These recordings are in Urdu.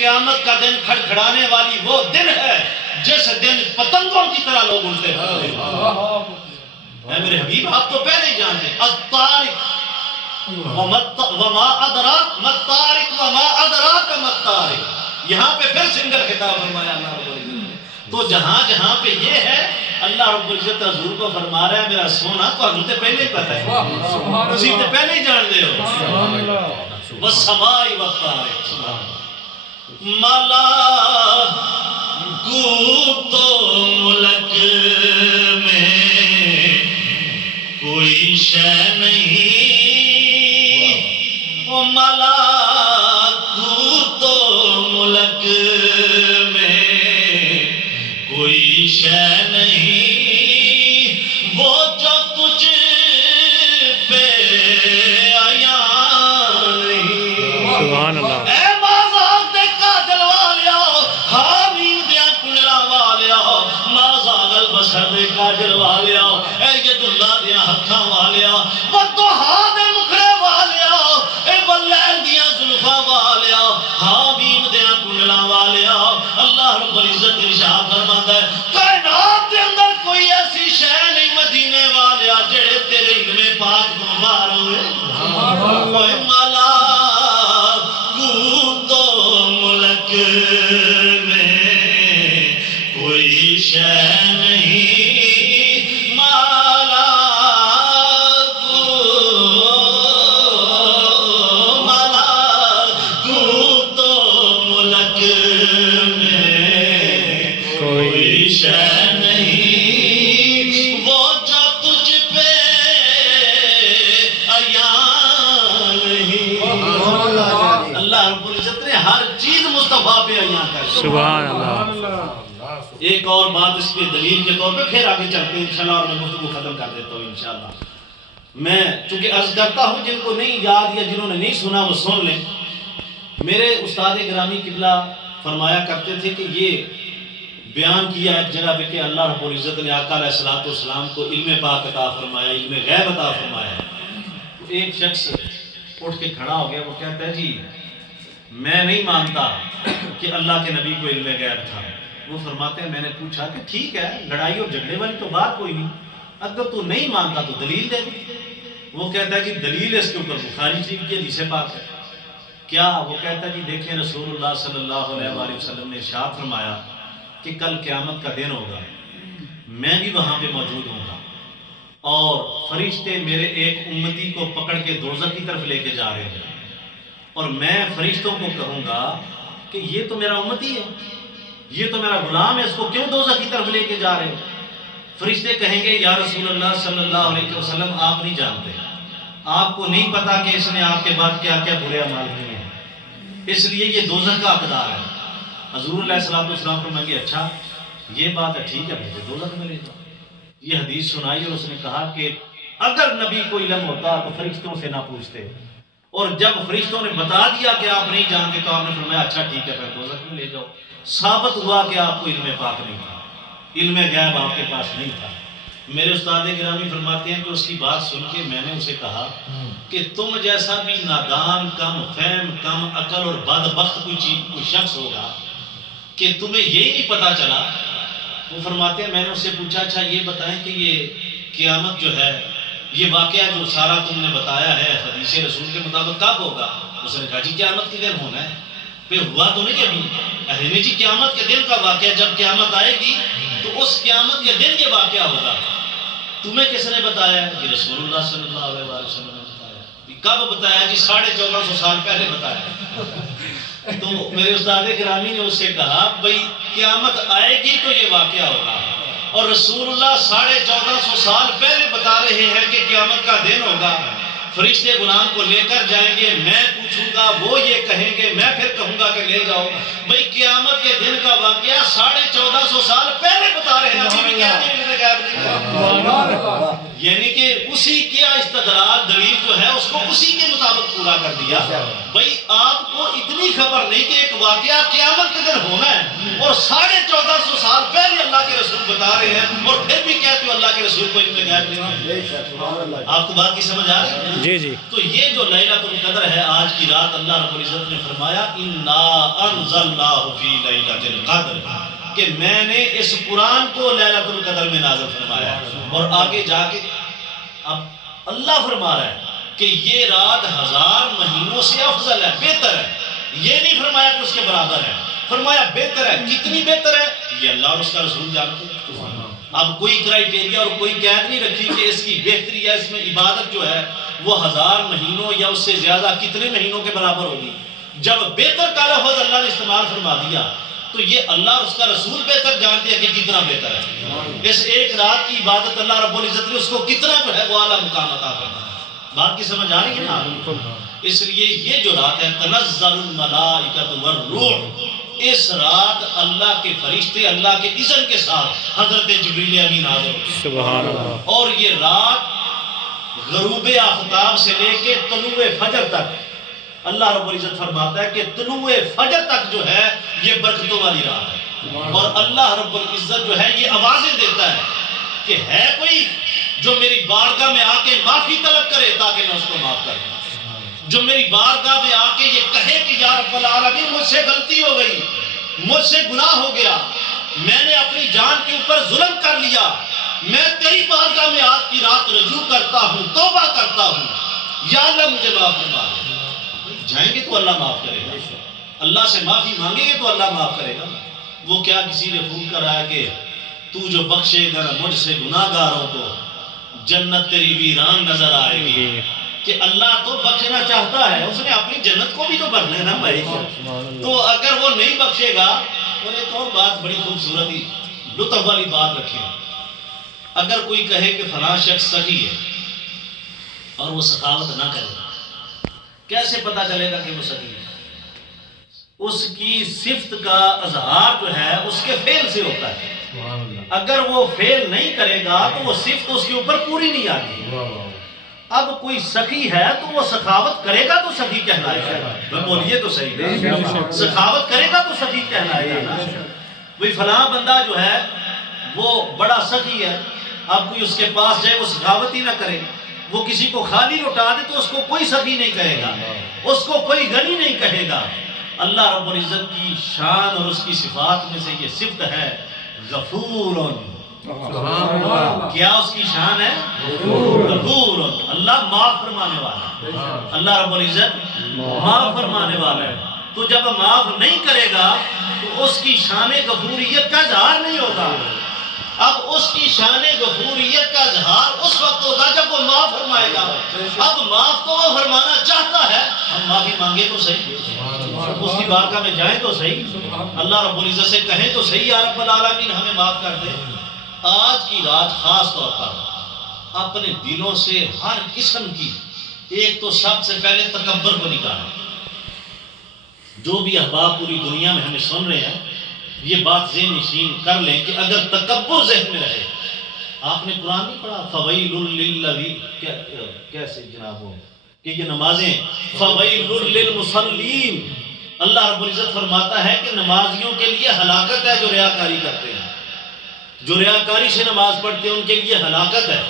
قیامت کا دن کھڑکھڑانے والی وہ دن ہے جس دن پتنگوں کی طرح لوگ اڑتے ہیں۔ میرے حبیب آپ تو پہلے ہی جانتے ہیں الطارق وما ادراک مطارق وما ادراک مطارق، یہاں پہ پھر سنگل خطاب فرمایا اللہ رب العزت نے۔ تو جہاں جہاں پہ یہ ہے اللہ رب العزت حضور کو فرما رہا ہے میرا سونا تو حضور پہلے ہی پتہ ہے، اسی نے پہلے ہی جان دے ہو۔ والسماء والطارق مالا تو ملک میں کوئی شے نہیں، او مالا تو ملک میں کوئی شے نہیں، وہ جو تجھ پہ آیا نہیں۔ سبحان اللہ۔ کاجل والیا اے ید اللہ دیا ہتھاں والیا وضحا دے مکھڑے والیا اے واللیل دیا زلفاں والیا حامیم دیا کنڈلاں والیا اللہ رب العزت ارشاد فرماتا ہے کائنات کے اندر کوئی ایسی شے نہیں مدینے والیا جڑے تیرے علم پاک کو مار ہوئے کوئی مالا تو ملک میں کوئی شے سبحان اللہ۔ ایک اور بات اس کے دلیل کے طور پہ پھر آگے چلتے ہیں انشاءاللہ، اور میں گفتگو ختم کر دیتا ہوں انشاءاللہ۔ میں چونکہ عرض کرتا ہوں جن کو نہیں یاد یا جنہوں نے نہیں سنا وہ سن لیں۔ میرے استاد گرامی قبلہ فرمایا کرتے تھے کہ یہ بیان کیا ایک جگہ پہ کہ اللہ رب العزت نے آقا علیہ الصلوۃ والسلام کو علم پاک عطا فرمایا، علم غیب عطا فرمایا۔ ایک شخص اٹھ کے کھڑا ہو گیا، وہ کہتا ہے جی میں نہیں مانتا کہ اللہ کے نبی کو علم غیب تھا۔ وہ فرماتے ہیں میں نے پوچھا کہ ٹھیک ہے لڑائی اور جھگڑے والی تو بات کوئی نہیں، اگر تو نہیں مانتا تو دلیل دے۔ وہ کہتا ہے کہ دلیل اس کے اوپر بخاری شریف کی حدیث پاک ہے۔ کیا؟ وہ کہتا ہے جی دیکھیں رسول اللہ صلی اللہ علیہ وآلہ وسلم نے ارشاد فرمایا کہ کل قیامت کا دن ہوگا، میں بھی وہاں پہ موجود ہوں گا اور فرشتے میرے ایک امتی کو پکڑ کے دوزخ کی طرف لے کے جا رہے ہیں، اور میں فرشتوں کو کہوں گا کہ یہ تو میرا امتی ہے، یہ تو میرا غلام ہے، اس کو کیوں دوزخ کی طرف لے کے جا رہے ہیں؟ فرشتے کہیں گے یا رسول اللہ صلی اللہ علیہ وسلم آپ نہیں جانتے، آپ کو نہیں پتا کہ اس نے آپ کے بعد کیا کیا برے اعمال کیے ہیں، اس لیے یہ دوزخ کا حقدار ہے۔ حضور علیہ السلام فرمائیں گے اچھا یہ بات ہے، ٹھیک ہے مجھے دوزخ میں لے جاؤ۔ یہ حدیث سنائی اور اس نے کہا کہ اگر نبی کو علم ہوتا تو فرشتوں سے نہ پوچھتے، اور جب فرشتوں نے بتا دیا کہ آپ نہیں جانتے تو آپ نے فرمایا اچھا ٹھیک ہے پھر دوزخ میں لے جاؤ۔ ثابت ہوا کہ آپ کو علم پاک نہیں تھا، علم غیب آپ کے پاس نہیں تھا۔ میرے استاد گرامی فرماتے ہیں کہ اس کی بات سن کے میں نے اسے کہا کہ تم جیسا بھی نادان، کم فہم، کم عقل اور بدبخت کوئی شخص ہوگا کہ تمہیں یہی نہیں پتا چلا۔ وہ فرماتے ہیں میں نے اس سے پوچھا اچھا یہ بتائیں کہ یہ قیامت جو ہے یہ واقعہ جو سارا تم نے بتایا ہے حدیث رسول کے مطابق کب ہوگا؟ اس نے کہا جی قیامت کے دن ہونا ہے۔ پھر ہوا تو نہیں ابھی؟ اہمی جی قیامت کے دن کا واقعہ، جب قیامت آئے گی تو اس قیامت کے دن یہ واقعہ ہوگا۔ تمہیں کس نے بتایا؟ جی رسول اللہ صلی اللہ علیہ وسلم نے بتایا۔ کب بتایا؟ جی 1450 سال پہلے بتایا۔ تو میرے استاد گرامی نے اس سے کہا بھئی قیامت آئے گی تو یہ واقعہ ہوگا، اور رسول اللہ 1450 سال پہلے بتا رہے ہیں کہ قیامت کا دن ہوگا، فرشتے غلام کو لے کر جائیں گے، میں پوچھوں گا وہ یہ کہیں گے، میں پھر کہوں گا کہ لے جاؤ۔ بھئی قیامت کے دن کا واقعہ 1450 سال پہلے بتا رہے ہیں، ابھی بھی کہتے ہیں یعنی کہ اسی کیا استدلال دلیل جو ہے اس کو اسی کے مطابق پورا کر دیا. بھائی آپ کو اتنی خبر نہیں کہ ایک واقعہ قیامت کے دن ہونا ہے اور 1450 سال پہلے اللہ کے رسول بتا رہے ہیں اور پھر بھی کہتے ہو اللہ کے رسول کو علم غیب نہیں. آپ کو بات کی سمجھ آ رہی ہے؟ جی جی. تو یہ جو لیلۃ القدر ہے آج کی رات اللہ رب العزت نے فرمایا انا انزلناہ فی لیلۃ القدر کہ میں نے اس قرآن کو لیلۃ القدر میں نازل فرمایا. اور آگے جا کے اب اللہ فرما رہا ہے کہ یہ رات 1000 مہینوں سے افضل ہے، بہتر ہے. یہ نہیں فرمایا کہ اس کے برابر ہے، فرمایا بہتر ہے. کتنی بہتر ہے یہ اللہ اور اس کا رسول جانتے ہیں. اب کوئی کرائیٹیریا اور کوئی قید نہیں رکھی کہ اس کی بہتری یا اس میں عبادت جو ہے وہ 1000 مہینوں یا اس سے زیادہ کتنے مہینوں کے برابر ہوگی. جب بہتر کا لفظ اللہ نے استعمال فرما دیا تو یہ اللہ اور اس کا رسول بہتر جانتے ہیں کہ کتنا بہتر ہے. اس ایک رات کی عبادت اللہ رب العزت نے اس کو کتنا جو ہے وہ اعلیٰ مقام عطا کرنا. بات کی سمجھ آ رہی ہے نا؟ اس لیے یہ جو رات ہے تنزل الملائکۃ والروح، اس رات اللہ کے فرشتے اللہ کے اذن کے ساتھ حضرت جبریل امین حاضر ہوتے ہیں. اور یہ رات غروب آفتاب سے لے کے طلوع فجر تک اللہ رب العزت فرماتا ہے کہ طلوع فجر تک جو ہے یہ برکتوں والی رات ہے. اور اللہ رب العزت جو ہے یہ آوازیں دیتا ہے کہ ہے کوئی جو میری بارگاہ میں آ کے معافی طلب کرے تاکہ میں اس کو معاف کر دوں، جو میری بارگاہ میں آ کے یہ کہے کہ یا رب العالمین مجھ سے غلطی ہو گئی، مجھ سے گناہ ہو گیا، میں نے اپنی جان کے اوپر ظلم کر لیا، میں تیری بارگاہ میں آج کی رات رجوع کرتا ہوں، توبہ کرتا ہوں، یا اللہ مجھے معاف فرما دے. جائیں گے تو اللہ معاف کرے گا. اللہ سے معافی مانگیں گے تو اللہ معاف کرے گا. وہ کیا کسی نے پھونک کر آیا کہ تو جو بخشے گا مجھ سے گناہ گاروں کو جنت تیری ویران نظر آئے گی. کہ اللہ تو بخشنا چاہتا ہے، اس نے اپنی جنت کو بھی تو بخش لینا بھائی. تو اگر وہ نہیں بخشے گا اور ایک اور بات بڑی خوبصورتی لطف والی بات رکھیں، اگر کوئی کہے کہ فلاں شخص سخی ہے اور وہ سخاوت نہ کرے، کیسے پتا چلے گا کہ وہ سخی ہے؟ اس کی صفت کا اظہار جو ہے اس کے فعل سے ہوتا ہے. اگر وہ فعل نہیں کرے گا تو وہ صفت اس کے اوپر پوری نہیں آتی. اب کوئی سخی ہے تو وہ سخاوت کرے گا تو سخی کہلائے گا. میں بولیے تو صحیح، سخاوت کرے گا تو سخی کہلائے گا. کوئی فلاں بندہ جو ہے وہ بڑا سخی ہے، اب کوئی اس کے پاس جائے وہ سخاوت ہی نہ کرے، وہ کسی کو خالی لوٹا دے تو اس کو کوئی سخی نہیں کہے گا، اس کو کوئی غنی نہیں کہے گا. اللہ رب العزت کی شان اور اس کی صفات میں سے یہ صفت ہے غفور. کیا اس کی شان ہے؟ غفور. اللہ معاف فرمانے والا، اللہ رب العزت معاف فرمانے والا ہے. تو جب معاف نہیں کرے گا تو اس کی شان غفوریت کا اظہار نہیں ہوگا. اب اس کی شان غفوریت کا اظہار اس وقت ہوگا جب وہ معاف فرمائے گا. اب معاف تو وہ فرمانا چاہتا ہے، ہم معافی مانگے تو صحیح، اس کی بارگاہ میں جائیں تو صحیح، اللہ رب العزت سے کہیں تو صحیح یا رب العالمین ہمیں معاف کر دے. آج کی رات خاص طور پر اپنے دلوں سے ہر قسم کی، ایک تو سب سے پہلے تکبر کو نکالیں. جو بھی احباب پوری دنیا میں ہمیں سن رہے ہیں یہ بات ذہن نشین کر لیں کہ اگر تکبر ذہن میں رہے، آپ نے قرآن نہیں پڑھا فویل للذین، کیسے جناب ہو کہ یہ نمازیں فویل للمصلین، اللہ رب العزت فرماتا ہے کہ نمازیوں کے لیے ہلاکت ہے جو ریاکاری کرتے ہیں، جو ریاکاری سے نماز پڑھتے ہیں ان کے لیے ہلاکت ہے.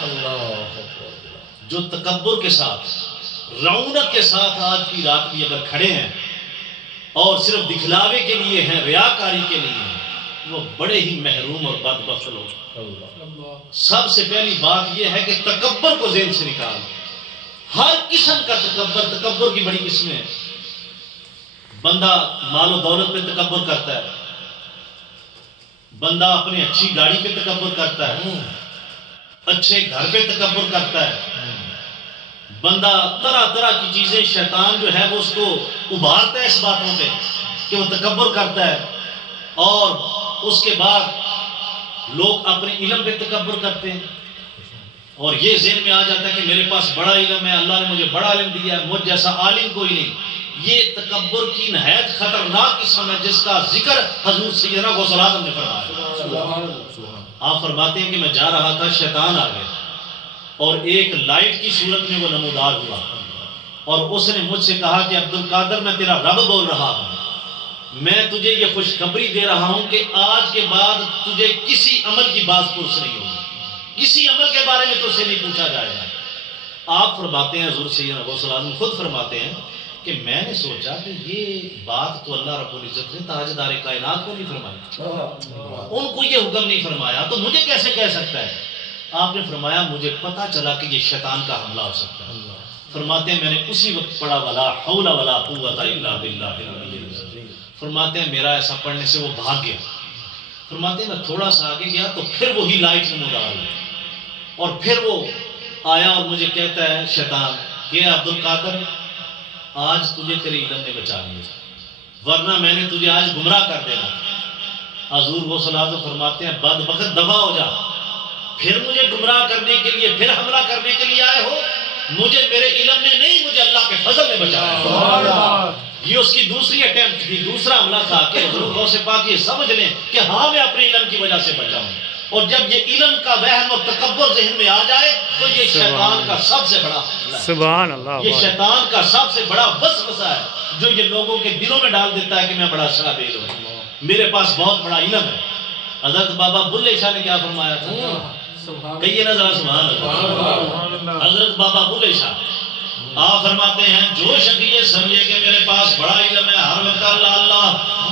جو تکبر کے ساتھ رونق کے ساتھ آج کی رات بھی اگر کھڑے ہیں اور صرف دکھلاوے کے لیے ہیں، ریاکاری کے لیے ہیں، وہ بڑے ہی محروم اور بدبخت لوگ. سب سے پہلی بات یہ ہے کہ تکبر کو ذہن سے نکال. ہر قسم کا تکبر کی بڑی قسمیں ہیں. بندہ مال و دولت پہ تکبر کرتا ہے، بندہ اپنی اچھی گاڑی پہ تکبر کرتا ہے، اچھے گھر پہ تکبر کرتا ہے، بندہ طرح طرح کی چیزیں شیطان جو ہے وہ اس کو ابھارتا ہے اس باتوں پہ کہ وہ تکبر کرتا ہے. اور اس کے بعد لوگ اپنے علم پہ تکبر کرتے ہیں اور یہ ذہن میں آ جاتا ہے کہ میرے پاس بڑا علم ہے، اللہ نے مجھے بڑا علم دیا ہے، مجھ جیسا عالم کوئی نہیں. یہ تکبر کی نہایت خطرناک قسم ہے جس کا ذکر حضور سیدنا غوث الاعظم نے فرمایا. آپ فرماتے ہیں کہ میں جا رہا تھا، شیطان آ گیا اور ایک لائٹ کی صورت میں وہ نمودار ہوا، اور اس نے مجھ سے کہا کہ عبد القادر میں تیرا رب بول رہا ہوں، میں تجھے یہ خوشخبری دے رہا ہوں کہ آج کے بعد تجھے کسی عمل کی باز پرس نہیں ہوگی، کسی عمل کے بارے میں تجھ سے نہیں پوچھا جائے گا۔ آپ فرماتے ہیں، حضور سیدنا غوث الاعظم خود فرماتے ہیں کہ میں نے سوچا کہ یہ بات تو اللہ رب العزت نے تاجدار کائنات کو نہیں فرمائی، ان کو یہ حکم نہیں فرمایا، تو مجھے کیسے کہہ سکتا ہے؟ آپ نے فرمایا مجھے پتا چلا کہ یہ شیطان کا حملہ ہو سکتا ہے۔ فرماتے ہیں میں نے اسی وقت پڑھا ولا حول ولا قوت الا باللہ العلی العظیم۔ فرماتے ہیں میرا ایسا پڑھنے سے وہ بھاگ گیا۔ فرماتے ہیں میں تھوڑا سا آگے گیا تو پھر وہی لائٹ نمودار ہوئی، اور پھر وہ آیا اور مجھے کہتا ہے شیطان کہ عبد القادر آج تجھے تیرے علم نے بچا لیا، ورنہ میں نے تجھے آج گمراہ کر دینا۔ حضور غوث الاعظم فرماتے ہیں بد وقت دفع ہو جا، پھر مجھے گمراہ کرنے کے لیے، پھر حملہ کرنے کے لیے آئے ہو، مجھے میرے علم نے نہیں، مجھے اللہ کے فضل نے بچایا۔ یہ اس کی دوسری اٹیمپٹ تھی، دوسرا حملہ تھا کہ حضور غوث پاک یہ سمجھ لیں کہ ہاں میں اپنے علم کی وجہ سے بچا ہوں، اور جب یہ علم کا وہم اور تکبر ذہن میں آ جائے تو یہ شیطان کا سب سے بڑا حملہ ہے۔ سبحان اللہ، یہ شیطان کا سب سے بڑا وسوسہ ہے جو یہ لوگوں کے دلوں میں ڈال دیتا ہے کہ میں بڑا شابیر ہوں، میرے پاس بہت بڑا علم ہے۔ حضرت بابا بلے شاہ نے کیا فرمایا تھا؟ کہیے نا ذرا سبحان اللہ۔ حضرت بابا بلے شاہ آپ فرماتے ہیں جو شخص یہ سمجھے کہ میرے پاس بڑا علم ہے، ہر وقت اللہ اللہ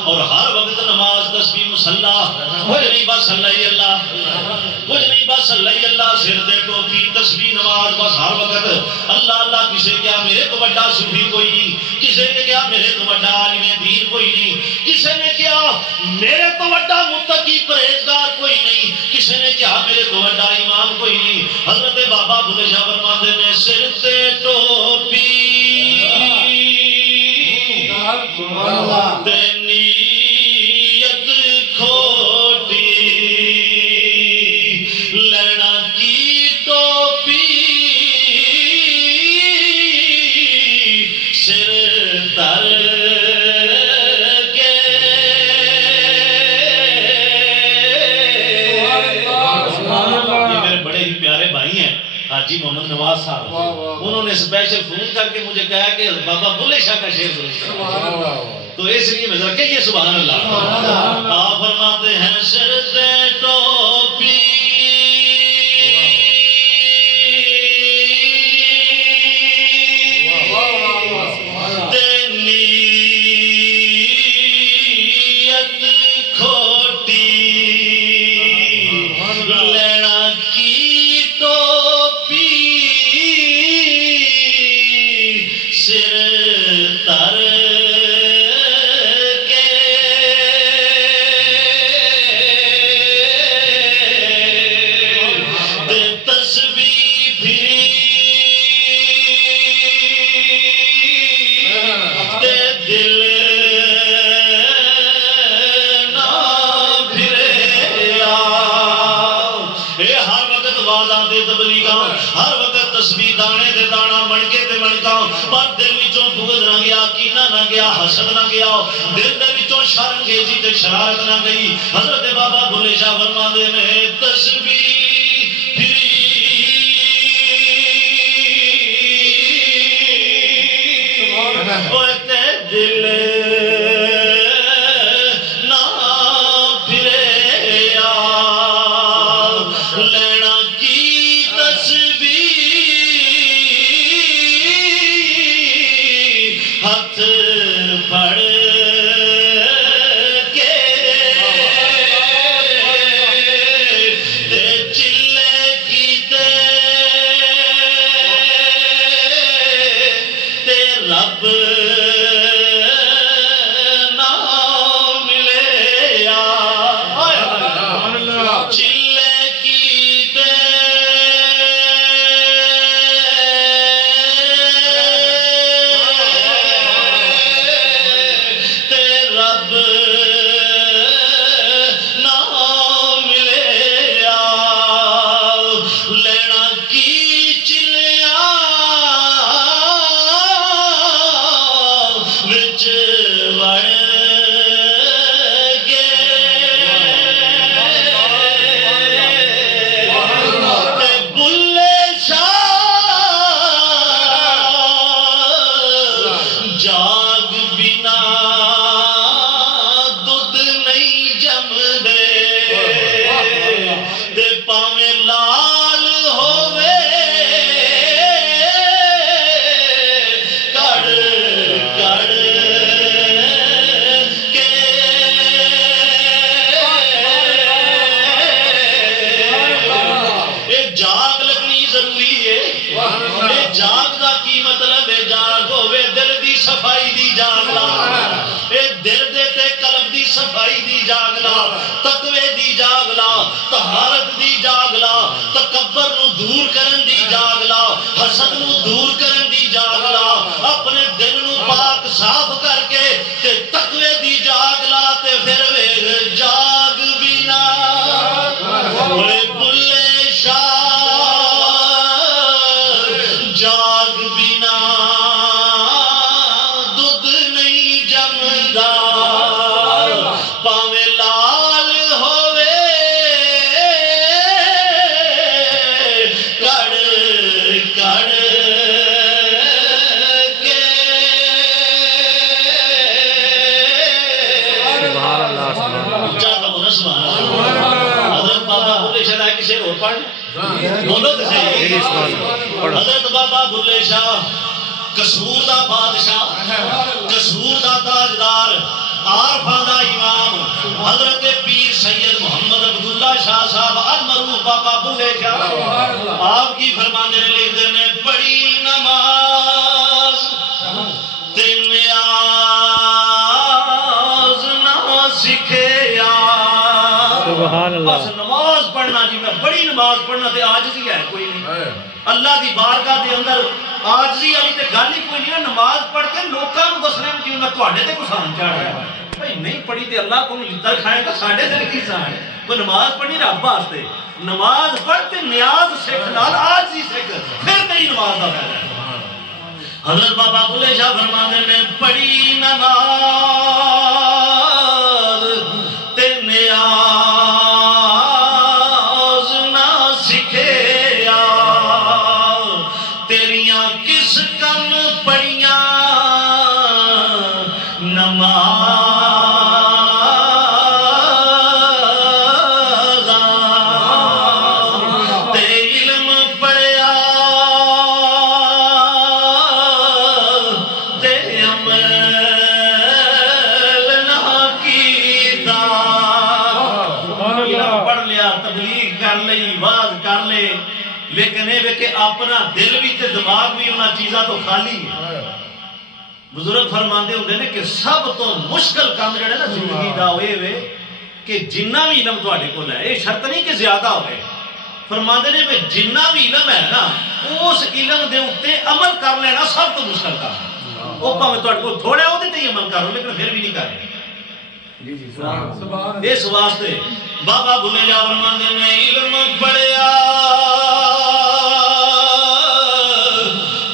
اور ہر وقت نماز تسبیح مصلا، کچھ نہیں بس اللہ اللہ، کچھ نہیں بس اللہ اللہ، سر دے ٹوپی تسبیح نماز بس ہر وقت اللہ اللہ، کسے کیا میرے تو بڑا صوفی کوئی نہیں، کسے نے کیا میرے تو بڑا عالم دین کوئی نہیں، کسے نے کیا میرے تو بڑا متقی پرہیزگار کوئی نہیں، کسے نے کیا میرے تو بڑا امام کوئی نہیں۔ حضرت بابا بلے شاہ فرماتے نے سر تے ٹوپی تے نیت کھوٹی، لینا کی ٹوپی سر تر کے، یہ میرے بڑے ہی پیارے بھائی ہیں حاجی محمد نواز صاحب، انہوں نے اسپیشل فون کر کے مجھے کہا کہ بابا بلے شاہ کا شعر سنیں، تو اس لیے میں ذرا کہیے سبحان اللہ۔ آپ فرماتے ہیں سر سے ٹوپی تے نیت کھوٹی، لینا کی ٹوپی سر تر کے، تے تسبیح پھری تے دل نہ پھریا، اے ہر وقت وعدہ دے تبلیغاں، ہر وقت تسبیح دانے تے دانا مڑکے تے مڑکاں، پر دل وچوں بغض نہ گیا، کینہ نہ گیا، حسد نہ گیا، دل دے وچوں شرمگیزی تے شرارت نہ گئی۔ حضرت بابا بلے شاہ فرماندے نے تسبیح پھری اوے تے دل نہ پھریا، لینا کی تسبیح ہاتھ پھڑ کے، تے چلے کیتے تے رب نہ ملیا، چلے کیتے تے رب نہ ملیا، لینا کی چلیا وچ وڑ کے، تے بلے شاہ صفائی دی جاگ لا، تقوی دی جاگ لا، طہارت دی جاگ لا، تکبر نو دور کرن دی جاگ لا، حسد نو دور کرن دی جاگ لا، اپنے دل نو پاک صاف کر کے تے تقوی دی جاگ لا تے پھر ویکھ جاگ بینا اوے بلے شاہ جاگ بینا دودھ نہیں جمدا پاویں لال ہووے کڑ کڑ کے سبحان اللہ جاگ بولا سبحان اللہ حضرت بابا بھلے شاہ کا شعر اور پڑھ بولو تو صحیح حضرت بابا بھلے شاہ قصور دا بادشاہ قصور دا تاجدار عارفاں دا امام حضرت پیر سید محمد عبداللہ شاہ صاحب المعروف بابا بھلے شاہ آپ کی فرماندے نے لکھ دینے بڑی نماز تے نیاز نہ سکھیا سبحان اللہ بس نماز پڑھنا جی میں بڑی نماز پڑھنا تے عاجزی ہے کوئی نہیں اللہ دی بارگاہ دے اندر عاجزی والی تے گل ہی کوئی نہیں ہے نماز پڑھ کے لوکاں نوں دسنے میں جیوں تواڈے تے کوئی سان چڑھ رہا ہے بھائی نہیں پڑھی تے اللہ کو لدر کھائے گا ساڈے تے کی سان ہے کوئی نماز پڑھنی رب واسطے نماز پڑھ تے نیاز سکھ نال عاجزی سکھ پھر تیری نماز دا فائدہ ہے حضرت بابا بھلے شاہ فرماندے نے پڑھی نماز تے نیاز نہ سکھیا تیریاں کس کم پڑیاں نماز تے علم پڑھیا تے عمل نہ کیتا پڑھ لیا تبلیغ کر لئی واز کر لے لیکن یہ کہ اپنا دل بھی تے دماغ بھی انہاں چیزاں تو خالی ہے بزرگ فرماندے ہوندے نے کہ سب تو مشکل کام جڑا نا زندگی دا ہوئے وے کہ جنہ بھی علم تواڈے کول ہے یہ شرط نہیں کہ زیادہ ہوئے فرماندے نے کہ جنہ بھی علم ہے نا اس علم دے اوتے عمل کر لینا سب تو مشکل کام ہے وہ بھاویں تواڈے کول تھوڑا ہے اودے تے ہی عمل کرو لیکن پھر بھی نہیں کرے اس واسطے بابا بھلے شاہ فرماندے نے علم پڑھیا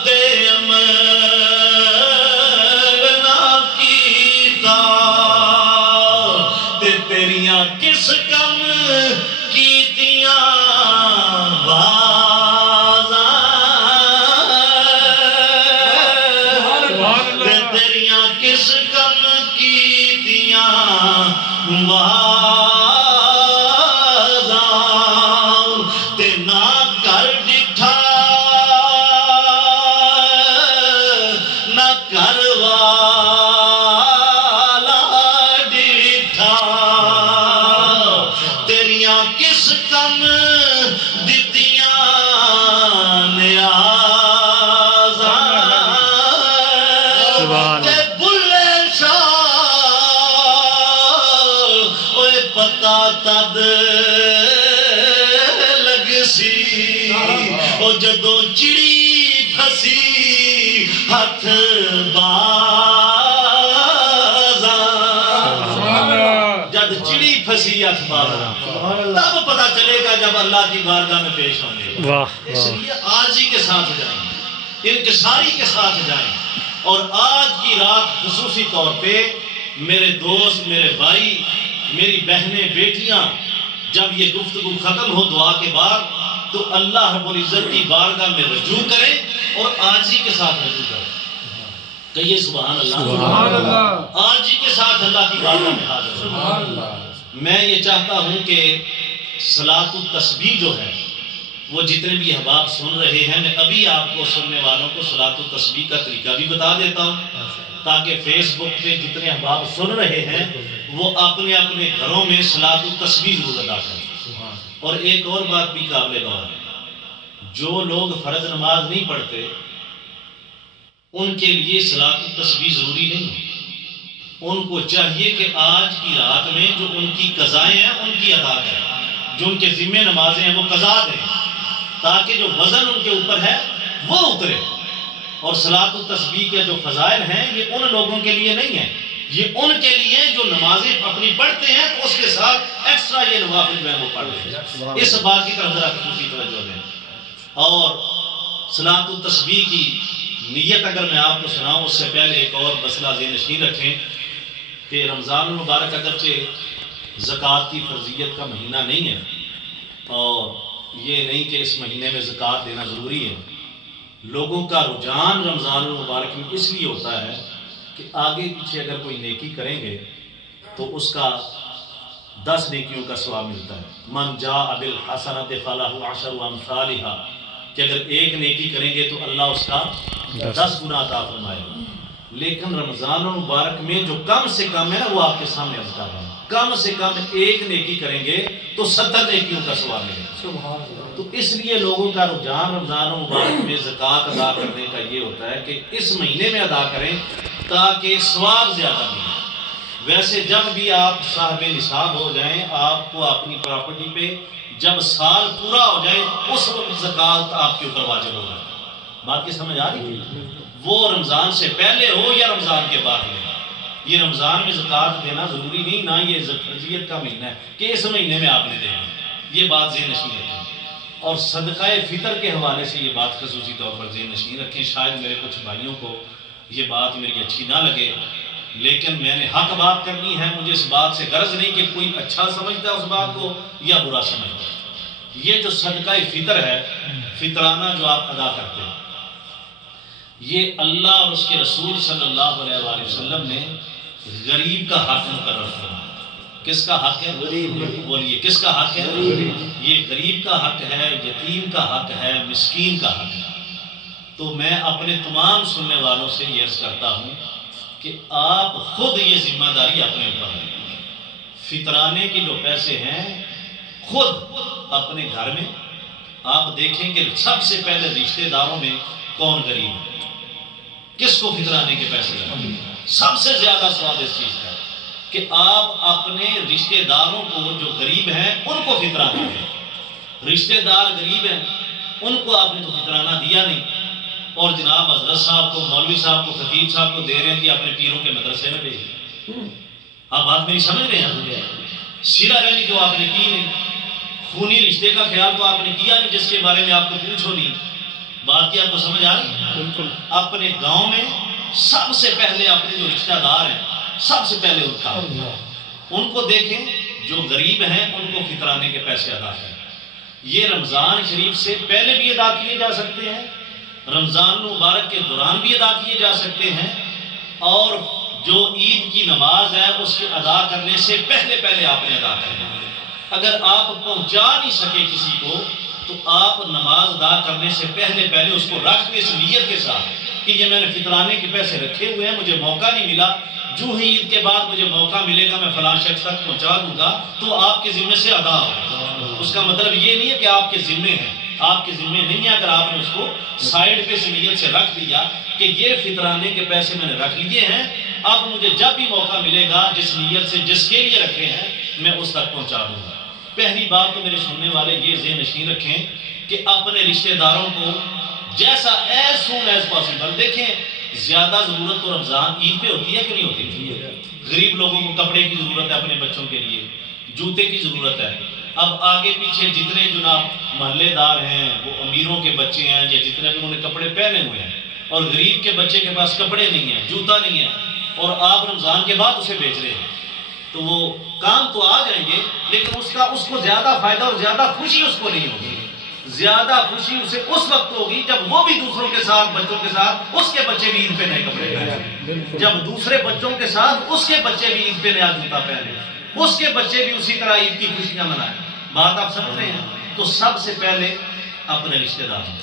تے عمل نہ کیتا تے تیریاں کس کم کیتیاں بازاں تے تیریاں کس کم کیتیاں تے نہ کر ڈٹھا نہ کر والا ڈٹھا تیریاں کس کم دتیاں نیازاں تے بلے شاہ اوے پتہ تد لگ سی او جدوں چڑی پھسی ہتھ بازاں جد چڑی پھسی ہتھ بازاں تب پتہ چلے گا جب اللہ کی بارگاہ میں پیش ہوں گے واہ اس لیے عاجزی کے ساتھ جائیں انکساری کے ساتھ جائیں اور آج کی رات خصوصی طور پہ میرے دوست میرے بھائی میری بہنیں بیٹیاں جب یہ گفتگو ختم ہو دعا کے بعد تو اللہ رب العزت کی بارگاہ میں رجوع کریں اور عاجزی کے ساتھ رجوع کریں کہیے سبحان اللہ عاجزی کے ساتھ اللہ کی بارگاہ میں حاضر ہوں میں یہ چاہتا ہوں کہ صلاۃ التسبیح جو ہے وہ جتنے بھی احباب سن رہے ہیں میں ابھی آپ کو سننے والوں کو صلاۃ التسبیح کا طریقہ بھی بتا دیتا ہوں تاکہ فیس بک پہ جتنے احباب سن رہے ہیں وہ اپنے اپنے گھروں میں صلاۃ التسبیح ضرور ادا کریں اور ایک اور بات بھی قابل غور ہے جو لوگ فرض نماز نہیں پڑھتے ان کے لیے صلاۃ التسبیح ضروری نہیں ان کو چاہیے کہ آج کی رات میں جو ان کی قضائیں ہیں ان کی ادا کریں، جو ان کے ذمہ نمازیں ہیں وہ قضا دیں، تاکہ جو وزن ان کے اوپر ہے وہ اترے۔ اور صلاۃ التسبیح کے جو فضائل ہیں یہ ان لوگوں کے لیے نہیں ہیں، یہ ان کے لیے جو نمازیں اپنی پڑھتے ہیں تو اس کے ساتھ ایکسٹرا یہ نوافل جو ہے وہ پڑھ لیں۔ اس بات کی طرف ذرا خصوصی توجہ دیں۔ اور صلاۃ التسبیح کی نیت اگر میں آپ کو سناؤں اس سے پہلے ایک اور مسئلہ ذہن نشین رکھیں کہ رمضان المبارک اگرچہ زکوٰۃ کی فرضیت کا مہینہ نہیں ہے، اور یہ نہیں کہ اس مہینے میں زکوٰۃ دینا ضروری ہے، لوگوں کا رجحان رمضان المبارک میں اس لیے ہوتا ہے کہ آگے پیچھے اگر کوئی نیکی کریں گے تو اس کا 10 نیکیوں کا ثواب ملتا ہے۔ من جاء بالحسنۃ فلہ عشر امثالھا، کہ اگر ایک نیکی کریں گے تو اللہ اس کا 10 گنا عطا فرمائے گا۔ لیکن رمضان المبارک میں جو کم سے کم ہے نا وہ آپ کے سامنے عرض کر رہا ہوں، کم سے کم ایک نیکی کریں گے تو 70 نیکیوں کا ثواب ملے گا۔ تو اس لیے لوگوں کا رجحان رمضان المبارک میں زکوٰۃ ادا کرنے کا یہ ہوتا ہے کہ اس مہینے میں ادا کریں تاکہ ثواب زیادہ ملے۔ ویسے جب بھی آپ صاحب نصاب ہو جائیں، آپ کو اپنی پراپرٹی پہ جب سال پورا ہو جائے اس وقت زکوٰۃ آپ کے اوپر واجب ہوگا۔ بات کی سمجھ آ رہی ہے؟ وہ رمضان سے پہلے ہو یا رمضان کے بعد ہو، یہ رمضان میں زکوٰۃ دینا ضروری نہیں، نہ یہ فرضیت کا مہینہ ہے کہ اس مہینے میں آپ نے دینا، یہ بات ذہن نشین رکھیں۔ اور صدقہ فطر کے حوالے سے یہ بات خصوصی طور پر ذہن نشین رکھیں۔ شاید میرے کچھ بھائیوں کو یہ بات میری اچھی نہ لگے، لیکن میں نے حق بات کرنی ہے، مجھے اس بات سے غرض نہیں کہ کوئی اچھا سمجھتا ہے اس بات کو یا برا سمجھتا ہے۔ یہ جو صدقہ فطر ہے، فطرانہ جو آپ ادا کرتے ہیں، یہ اللہ اور اس کے رسول صلی اللہ علیہ وآلہ وسلم نے غریب کا حق مقرر کیا۔ کس کا حق ہے؟ بولیے کس کا حق ہے؟ یہ غریب کا حق ہے، یتیم کا حق ہے، مسکین کا حق ہے۔ تو میں اپنے تمام سننے والوں سے یہ عرض کرتا ہوں کہ آپ خود یہ ذمہ داری اپنے اوپر لیں۔ فطرانے کے جو پیسے ہیں خود اپنے گھر میں آپ دیکھیں کہ سب سے پہلے رشتہ داروں میں کون غریب ہے، کس کو فطرانے کے پیسے لگیں۔ سب سے زیادہ ثواب اس چیز کا کہ آپ اپنے رشتہ داروں کو جو غریب ہیں ان کو فطرانہ دیں۔ رشتہ دار غریب ہیں ان کو آپ نے تو فطرانہ دیا نہیں، اور جناب حضرت صاحب کو، مولوی صاحب کو، خطیب صاحب کو دے رہے ہیں کہ اپنے پیروں کے مدرسے میں بھیجیں۔ آپ بات میری سمجھ رہے ہیں؟ صلہ رحمی تو آپ نے کی نہیں، خونی رشتے کا خیال تو آپ نے کیا نہیں جس کے بارے میں آپ کو پوچھو نہیں۔ بات کی آپ کو سمجھ آ رہی؟ بالکل۔ اپنے گاؤں میں سب سے پہلے اپنے جو رشتہ دار ہیں سب سے پہلے ان کو دیکھیں، جو غریب ہیں ان کو فطرانے کے پیسے ادا کریں۔ یہ رمضان شریف سے پہلے بھی ادا کیے جا سکتے ہیں، رمضان مبارک کے دوران بھی ادا کیے جا سکتے ہیں، اور جو عید کی نماز ہے اس کے ادا کرنے سے پہلے پہلے آپ نے ادا کرنا ہے۔ اگر آپ پہنچا نہیں سکے کسی کو تو آپ نماز ادا کرنے سے پہلے پہلے اس کو رکھ دیں، اس نیت کے ساتھ کہ یہ میں نے فطرانے کے پیسے رکھے ہوئے ہیں، مجھے موقع نہیں ملا، جو ہی عید کے بعد مجھے موقع ملے گا میں فلاں شخص تک پہنچا دوں گا، تو آپ کے ذمے سے ادا ہوگا۔ اس کا مطلب یہ نہیں ہے کہ آپ کے ذمے ہیں، آپ کے ذمے نہیں ہے۔ اگر آپ نے اس کو سائڈ پہ نیت سے رکھ دیا کہ یہ فطرانے کے پیسے میں نے رکھ لیے ہیں، اب مجھے جب بھی موقع ملے گا جس نیت سے جس کے لیے رکھے ہیں میں اس تک پہنچا دوں گا۔ پہلی بات تو میرے سننے والے یہ ذہن نشین رکھیں کہ اپنے رشتہ داروں کو جیسا ایز سون ایز پاسبل، دیکھیں زیادہ ضرورت تو رمضان عید پہ ہوتی ہے کہ نہیں ہوتی؟ غریب لوگوں کو کپڑے کی ضرورت ہے، اپنے بچوں کے لیے جوتے کی ضرورت ہے۔ اب آگے پیچھے جتنے جناب محلے دار ہیں، وہ امیروں کے بچے ہیں یا جتنے بھی انہوں نے کپڑے پہنے ہوئے ہیں، اور غریب کے بچے کے پاس کپڑے نہیں ہیں، جوتا نہیں ہے، اور آپ رمضان کے بعد اسے بیچ رہے ہیں، تو وہ کام تو آ جائیں گے لیکن اس کو زیادہ فائدہ اور زیادہ خوشی اس کو نہیں ہوگی۔ زیادہ خوشی اسے اس وقت ہوگی جب وہ بھی دوسروں کے ساتھ، بچوں کے ساتھ، اس کے بچے بھی عید پہ نئے کپڑے پہنے، جب دوسرے بچوں کے ساتھ اس کے بچے بھی عید پہ نیا جوتا پہنے، اس کے بچے بھی اسی طرح عید کی خوشیاں منائیں۔ بات آپ سمجھ رہے ہیں؟ تو سب سے پہلے اپنے رشتہ داروں،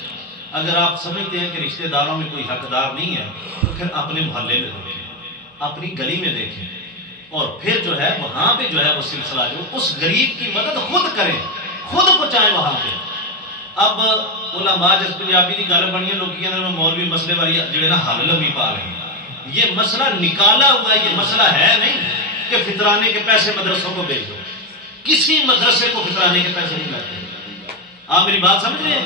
اگر آپ سمجھتے ہیں کہ رشتہ داروں میں کوئی حقدار نہیں ہے تو پھر اپنے محلے میں دیکھیں، اپنی گلی میں دیکھیں، اور پھر جو ہے وہاں پہ جو ہے وہ سلسلہ جو اس غریب کی مدد خود کریں، خود پہنچائیں وہاں پہ۔ اب علماء جس پنجابی کی گل بنی ہے، لوگ کہتے ہیں مولوی مسئلے والی جڑے نا حل لمبی پا رہے ہیں، یہ مسئلہ نکالا ہوا، یہ مسئلہ ہے نہیں کہ فطرانے کے پیسے مدرسوں کو بھیج دو. کسی مدرسے کو فطرانے کے پیسے نہیں لگتے. آپ میری بات سمجھ رہے ہیں؟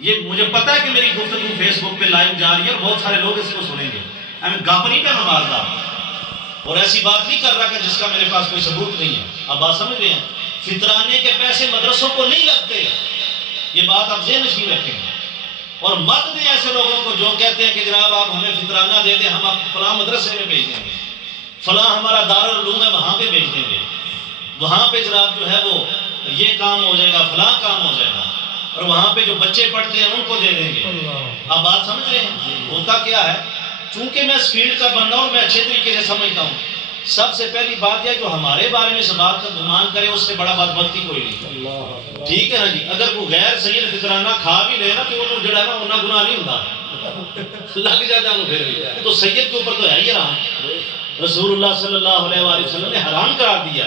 یہ مجھے پتا ہے کہ میری گفتگو فیس بک پہ لائیو جا رہی ہے اور بہت سارے لوگ اس کو سنیں گے. میں گپ نہیں کر مارتا اور ایسی بات نہیں کر رہا کہ جس کا میرے پاس کوئی ثبوت نہیں ہے. آپ بات سمجھ رہے ہیں؟ فطرانے کے پیسے مدرسوں کو نہیں لگتے، یہ بات آپ ذہن نشین رکھیں. اور مت دیں ایسے لوگوں کو جو کہتے ہیں کہ جناب آپ ہمیں فطرانہ دے دیں، ہم آپ فلاں مدرسے میں بھیج دیں گے، فلاں ہمارا دارالعلوم ہے وہاں پہ بھیج دیں گے، وہاں پہ جناب جو ہے وہ یہ کام ہو جائے گا، فلاں کام ہو جائے گا، اور وہاں پہ جو بچے پڑھتے ہیں ان کو دے دیں گے. آپ بات سمجھ رہے ہیں؟ ہوتا کیا ہے، چونکہ میں اس فیلڈ کا بندہ ہوں، میں اچھے طریقے سے سمجھتا ہوں. سب سے پہلی بات یہ جو ہمارے بارے میں اس بات کا گمان کرے اس سے بڑا بدبختی کوئی نہیں. ٹھیک ہے نا جی؟ اگر کوئی غیر سید فطرانہ کھا بھی لے نا تو وہ جڑا نا انہیں گناہ نہیں ہوتا، لگ جاتا ہے پھر بھی. تو سید کے اوپر تو ہے ہی حرام. رسول اللہ صلی اللہ علیہ وآلہ وسلم نے حرام قرار دیا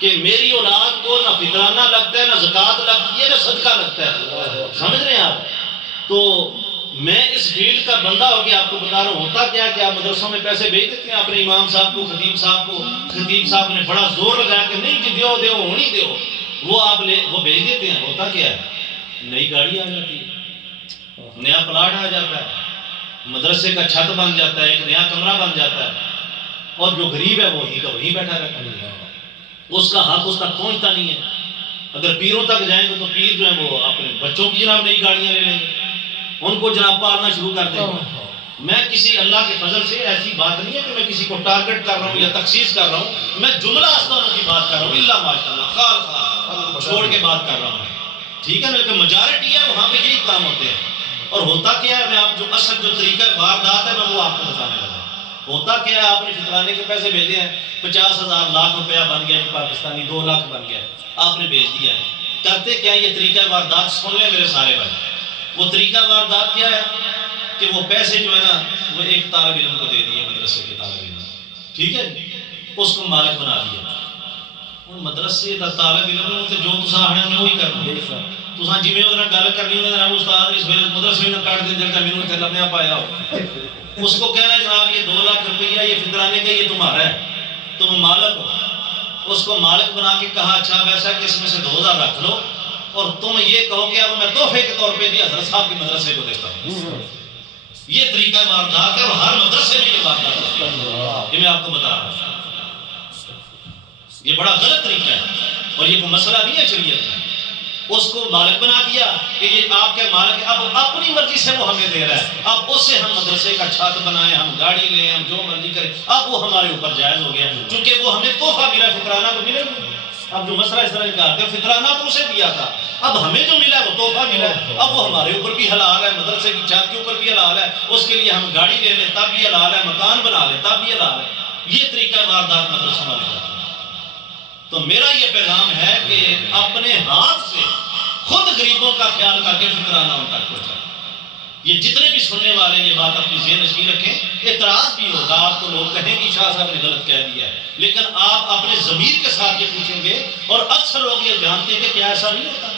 کہ میری اولاد کو نہ فطرانہ لگتا ہے، نہ زکوٰۃ لگتی ہے، نہ صدقہ لگتا ہے. سمجھ رہے ہیں آپ؟ تو میں اس فیلڈ کا بندہ ہو کے آپ کو بتا رہا ہوں. ہوتا کیا کہ آپ مدرسوں میں پیسے بھیج دیتے ہیں اپنے امام صاحب کو، خطیب صاحب کو. خطیب صاحب نے بڑا زور لگایا کہ نہیں جی دیو دیو ہونی دیو، وہ آپ وہ بھیج دیتے ہیں. ہوتا کیا ہے، نئی گاڑی آ جاتی ہے، نیا پلاٹ آ جاتا ہے، مدرسے کا چھت بن جاتا ہے، ایک نیا کمرہ بن جاتا ہے، اور جو غریب ہے وہی کا وہیں بیٹھا رہتا ہے، اس کا حق اس تک پہنچتا نہیں ہے. اگر پیروں تک جائیں گے تو پیر جو ہیں وہ اپنے بچوں کی جناب نئی گاڑیاں لے لیں گے، ان کو جناب پالنا شروع کر دیں گے. میں کسی اللہ کے فضل سے ایسی بات نہیں ہے کہ میں کسی کو ٹارگٹ کر رہا ہوں یا تخصیص کر رہا ہوں، میں جملہ آستانوں کی بات کر رہا ہوں، اللہ ماشاءاللہ خال چھوڑ کے بات کر رہا ہوں. ٹھیک ہے نا؟ کہ میجارٹی ہے وہاں پہ یہی کام ہوتے ہیں. اور ہوتا کیا ہے، میں آپ جو اصل جو طریقہ واردات ہے میں وہ آپ کو بتانے لگا. ہوتا کیا ہے، آپ نے فطرانے کے پیسے بھیجے ہیں، 50,000 لاکھ روپیہ بن گیا پاکستانی، 2 لاکھ بن گیا، آپ نے بھیج دیا ہے. کرتے کیا یہ طریقہ واردات سن لیں میرے سارے بھائی. وہ طریقہ واردات کیا ہے کہ وہ پیسے جو ہے نا وہ ایک طالب علم کو دے دیے، مدرسے کے طالب علم. ٹھیک ہے، اس کو مالک بنا دیا. مدرسے کا طالب علم جو تصا آخنا وہی کرنا. تصا جی گل کرنی استاد اس مدرسے میں کٹ دیں جلتا میرے اتنے لمیا پایا ہو، اس کو کہنا جناب یہ 2 لاکھ روپیہ یہ فطرانے کا یہ تمہارا ہے، تم مالک ہو. اس کو مالک بنا کے کہا اچھا ویسا کہ اس میں سے 2,000 رکھ لو اور تم یہ کہو کہ اب میں تحفے کے طور پہ بھی حضرت صاحب کی مدرسے کو دیتا ہوں. یہ طریقہ واردات ہے اور ہر مدرسے میں یہ واردات ہوتی ہے. یہ میں آپ کو بتا رہا ہوں، یہ بڑا غلط طریقہ ہے اور یہ کوئی مسئلہ نہیں ہے شریعت میں. اس کو مالک بنا دیا کہ یہ آپ کے مالک ہے، اب اپنی مرضی سے وہ ہمیں دے رہا ہے، اب اس سے ہم مدرسے کا چھت بنائیں، ہم گاڑی لیں، ہم جو مرضی کریں، اب وہ ہمارے اوپر جائز ہو گیا کیونکہ وہ ہمیں تحفہ ملا، فطرانہ تو ملے گا. اب جو مسئلہ اس طرح کا ہے فطرانہ تو اسے دیا تھا، اب ہمیں جو ملا وہ تحفہ ملا ہے، اب وہ ہمارے اوپر بھی حلال ہے، مدرسے کی چھت کے اوپر بھی حلال ہے، اس کے لیے ہم گاڑی لے لیں تب بھی حلال ہے، مکان بنا لیں تب بھی حلال ہے. یہ طریقہ واردات مدرسوں والے کا. تو میرا یہ پیغام ہے کہ اپنے ہاتھ سے خود غریبوں کا خیال کر کے فطرانہ ان تک پہنچائیں. یہ جتنے بھی سننے والے یہ بات اپنی ذہن نشین رکھیں. اعتراض بھی ہوگا، آپ کو لوگ کہیں کہ شاہ صاحب نے غلط کہہ دیا ہے، لیکن آپ اپنے ضمیر کے ساتھ یہ پوچھیں گے اور اکثر لوگ یہ جانتے ہیں کہ کیا ایسا نہیں ہوتا،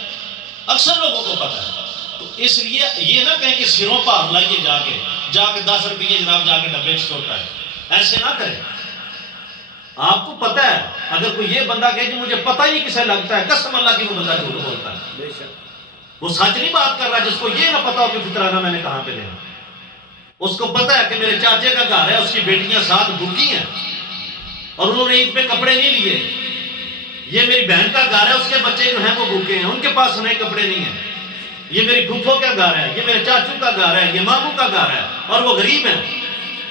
اکثر لوگوں کو پتہ ہے. تو اس لیے یہ نہ کہیں کہ سروں پر لائیے جا کے 10 روپیے جناب جا کے ڈبے چھوڑتا ہے، ایسے نہ کریں. آپ کو پتہ ہے اگر کوئی یہ بندہ کہے کہ مجھے پتہ ہی کسے لگتا ہے، قسم اللہ کی وہ بندہ جھوٹ بولتا ہے، وہ سچ نہیں بات کر رہا. جس کو یہ نہ پتا ہو کہ فطرانہ میں نے کہاں پہ دینا، اس کو پتا ہے کہ میرے چاچے کا گھر ہے، اس کی بیٹیاں 7 بھوکی ہیں اور انہوں نے عید پہ کپڑے نہیں لیے. یہ میری بہن کا گھر ہے، اس کے بچے جو ہیں وہ بھوکے ہیں، ان کے پاس نئے کپڑے نہیں ہیں. یہ میری پھوپھو کا گھر ہے، یہ میرے چاچو کا گھر ہے، یہ ماموں کا گھر ہے، اور وہ غریب ہیں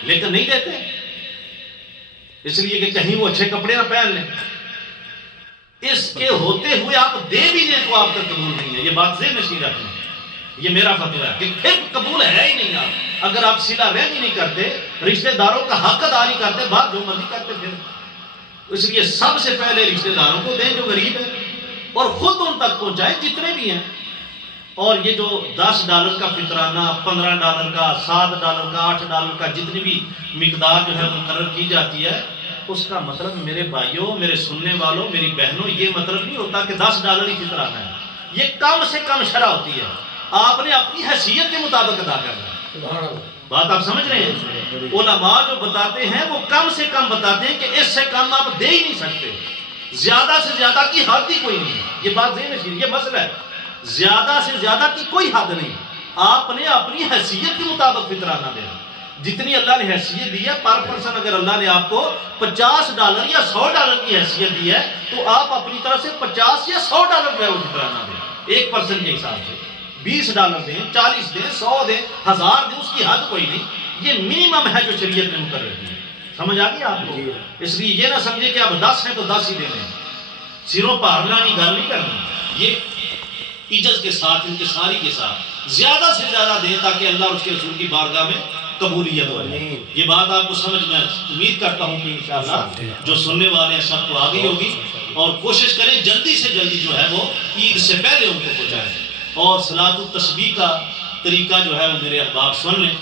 لیکن نہیں دیتے اس لیے کہ کہیں وہ اچھے کپڑے نہ پہن لیں. اس کے ہوتے ہوئے آپ دے بھی دیں تو آپ کا قبول نہیں ہے. یہ بات ذہن نشین رکھنا، یہ میرا فتویٰ ہے کہ پھر قبول ہے ہی نہیں. آپ اگر آپ صلہ رحمی نہیں کرتے، رشتہ داروں کا حق ادا نہیں کرتے، بات جو مرضی کرتے پھر. اس لیے سب سے پہلے رشتہ داروں کو دیں جو غریب ہیں اور خود ان تک پہنچائیں جتنے بھی ہیں. اور یہ جو $10 کا فطرانہ، $15 کا، $7 کا، $8 کا، جتنی بھی مقدار جو ہے مقرر کی جاتی ہے، اس کا مطلب میرے بھائیوں، میرے سننے والوں، میری بہنوں، یہ مطلب نہیں ہوتا کہ $10 ہی فطرانہ ہے. یہ کم سے کم شرح ہوتی ہے، آپ نے اپنی حیثیت کے مطابق ادا کرنا ہے. بات آپ سمجھ رہے ہیں؟ علماء جو بتاتے ہیں وہ کم سے کم بتاتے ہیں کہ اس سے کم آپ دے ہی نہیں سکتے، زیادہ سے زیادہ کی حد ہی کوئی نہیں ہے۔ یہ بات ذہن میں، یہ مسئلہ ہے، زیادہ سے زیادہ کی کوئی حد نہیں، آپ نے اپنی حیثیت کے مطابق فطرانہ دینا، جتنی اللہ نے حیثیت دی ہے پر پرسن۔ اگر اللہ نے آپ کو $50 یا $100 کی حیثیت دی ہے تو آپ اپنی طرف سے $50 یا $100 جو ہے وہ فطرانہ دیں، ایک پرسن کے حساب سے، $20 دیں، 40 دیں، 100 دیں، 1000 دیں، اس کی حد کوئی نہیں، یہ منیمم ہے جو شریعت نے مقرر کی ہے۔ سمجھ آ گئی آپ کو؟ اس لیے یہ نہ سمجھے کہ اب 10 ہیں تو 10 ہی دینے، سروں پر لانی گل نہیں کرنی، یہ عجز کے ساتھ، انکساری کے ساتھ زیادہ سے زیادہ دیں تاکہ اللہ اور اس کے رسول کی بارگاہ میں قبولیت ہو جائے۔ یہ بات آپ کو سمجھ میں امید کرتا ہوں کہ انشاءاللہ جو سننے والے ہیں سب کو آگئی ہوگی، اور کوشش کریں جلدی سے جلدی جو ہے وہ عید سے پہلے ان کو پہنچائیں، اور صلاۃ التسبیح کا طریقہ جو ہے وہ میرے احباب سن لیں۔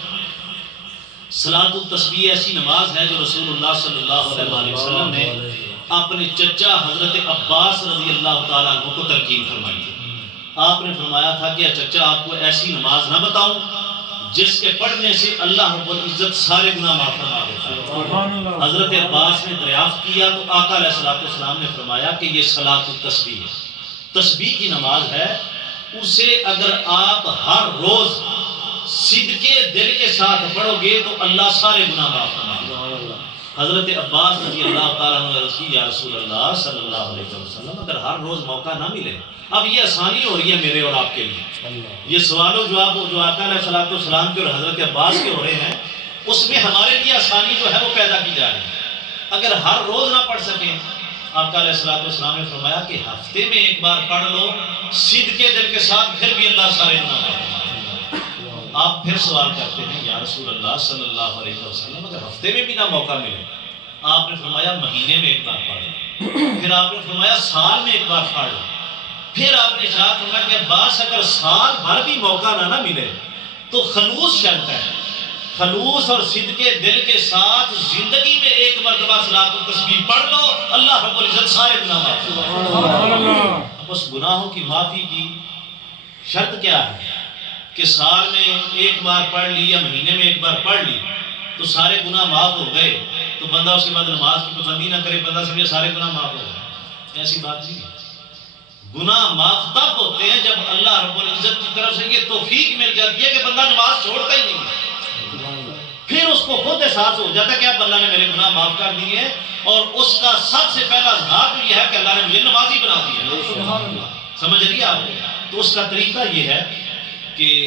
صلاۃ التسبیح ایسی نماز ہے جو رسول اللہ صلی اللہ علیہ وسلم نے اپنے چچا حضرت عباس رضی اللہ تعالیٰ عنہ کو تلقین فرمائی تھی۔ آپ نے فرمایا تھا کہ چچا آپ کو ایسی نماز نہ بتاؤں جس کے پڑھنے سے اللہ رب العزت سارے گناہ معاف فرما دیتا ہے۔ حضرت عباس نے دریافت کیا تو آقا علیہ السلام نے فرمایا کہ یہ صلاۃ التسبیح ہے، تسبیح کی نماز ہے، اسے اگر آپ ہر روز صدقے دل کے ساتھ پڑھو گے تو اللہ سارے گناہ معاف فرما دے گا۔ حضرت عباس رضی اللہ تعالیٰ عنہ یا رسول اللہ صلی اللہ علیہ وسلم، اگر ہر روز موقع نہ ملے، اب یہ آسانی ہو رہی ہے میرے اور آپ کے لیے، یہ سوال و جواب جو آقا علیہ السلام کے اور حضرت عباس کے ہو رہے ہیں، اس میں ہمارے لیے آسانی جو ہے وہ پیدا کی جا رہی ہے۔ اگر ہر روز نہ پڑھ سکیں، آقا علیہ السلام نے فرمایا کہ ہفتے میں ایک بار پڑھ لو صدقے دل کے ساتھ، پھر بھی اللہ سارے گناہ معاف فرما دے گا۔ آپ پھر سوال کرتے ہیں یا رسول اللہ صلی اللہ علیہ وسلم اگر ہفتے میں بھی نہ موقع ملے، آپ نے فرمایا مہینے میں ایک بار پڑھ لو، پھر آپ نے فرمایا سال میں ایک بار پڑھ لو، پھر آپ نے ارشاد فرمایا کہ باس اگر سال بھر بھی موقع نہ ملے تو خلوص شرط ہے، خلوص اور صدقے دل کے ساتھ زندگی میں ایک مرتبہ صلاۃ التسبیح پڑھ لو، اللہ رب العزت سارے گناہ معاف فرما دے گا۔ اب اس گناہوں کی معافی کی شرط کیا ہے کہ سال میں ایک بار پڑھ لی یا مہینے میں ایک بار پڑھ لی تو سارے گناہ معاف ہو گئے، تو بندہ اس کے بعد نماز کی پابندی نہ کرے، بندہ سمجھے سارے گناہ معاف ہو گئے، ایسی بات نہیں ہے۔ گناہ معاف تب ہوتے ہیں جب اللہ رب العزت کی طرف سے یہ توفیق مل جاتی ہے کہ بندہ نماز چھوڑتا ہی نہیں، پھر اس کو خود احساس ہو جاتا ہے کہ اب اللہ نے میرے گناہ معاف کر دیے ہیں، اور اس کا سب سے پہلا اظہار تو یہ ہے کہ اللہ نے مجھے نمازی بنا دیا۔ سمجھ رہی ہے آپ؟ تو اس کا طریقہ یہ ہے کہ